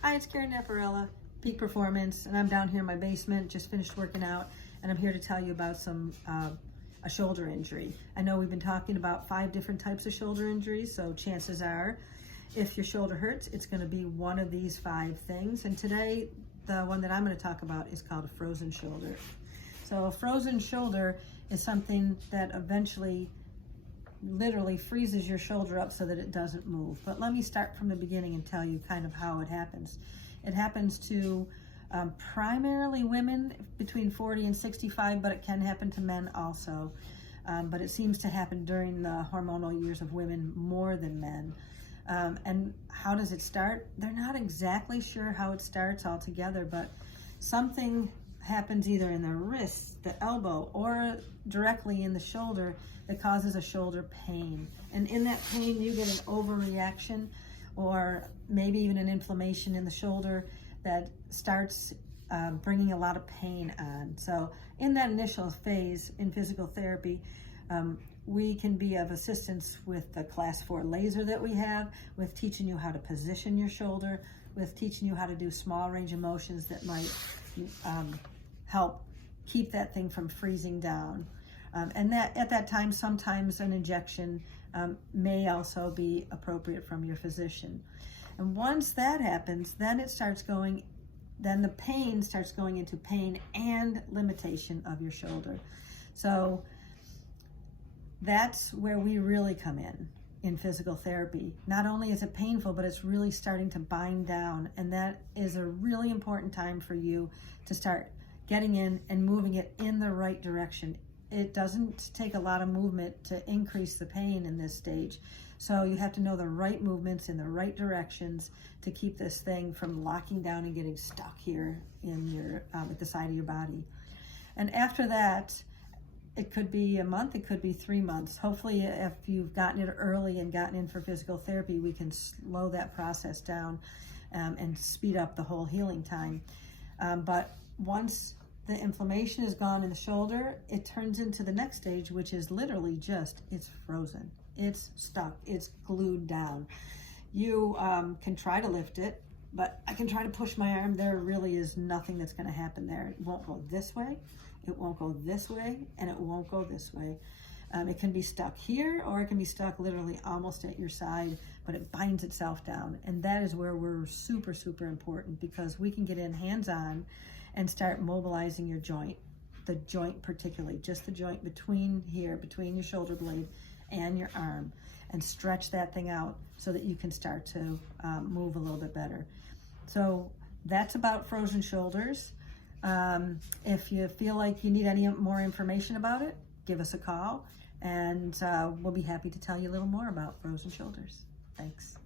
Hi, it's Karen Naparella, Peak Performance, and I'm down here in my basement, just finished working out, and I'm here to tell you about a shoulder injury. I know we've been talking about 5 different types of shoulder injuries, so chances are, if your shoulder hurts, it's going to be one of these 5 things. And today, the one that I'm going to talk about is called a frozen shoulder. So a frozen shoulder is something that eventually literally freezes your shoulder up so that it doesn't move. But let me start from the beginning and tell you kind of how it happens. It happens to primarily women between 40 and 65, but it can happen to men also. But it seems to happen during the hormonal years of women more than men. And how does it start? They're not exactly sure how it starts altogether, but something happens either in the wrist, the elbow, or directly in the shoulder that causes a shoulder pain. And in that pain, you get an overreaction or maybe even an inflammation in the shoulder that starts bringing a lot of pain on. So in that initial phase in physical therapy, we can be of assistance with the class 4 laser that we have, with teaching you how to position your shoulder, with teaching you how to do small range of motions that might help keep that thing from freezing down. And that at that time, sometimes an injection may also be appropriate from your physician. And once that happens, then the pain starts going into pain and limitation of your shoulder. So that's where we really come in physical therapy. Not only is it painful, but it's really starting to bind down. And that is a really important time for you to start getting in and moving it in the right direction. It doesn't take a lot of movement to increase the pain in this stage. So you have to know the right movements in the right directions to keep this thing from locking down and getting stuck here in your at the side of your body. And after that, it could be a month, it could be 3 months. Hopefully, if you've gotten it early and gotten in for physical therapy, we can slow that process down and speed up the whole healing time. But once the inflammation is gone in the shoulder, it turns into the next stage, which is literally just, it's frozen. It's stuck, it's glued down. You can try to lift it, but I can try to push my arm. There really is nothing that's gonna happen there. It won't go this way, it won't go this way, and it won't go this way. It can be stuck here, or it can be stuck literally almost at your side, but it binds itself down. And that is where we're super, super important, because we can get in hands-on and start mobilizing your joint, the joint particularly, just the joint between here, between your shoulder blade and your arm, and stretch that thing out so that you can start to move a little bit better. So that's about frozen shoulders. If you feel like you need any more information about it, give us a call, and we'll be happy to tell you a little more about frozen shoulders. Thanks.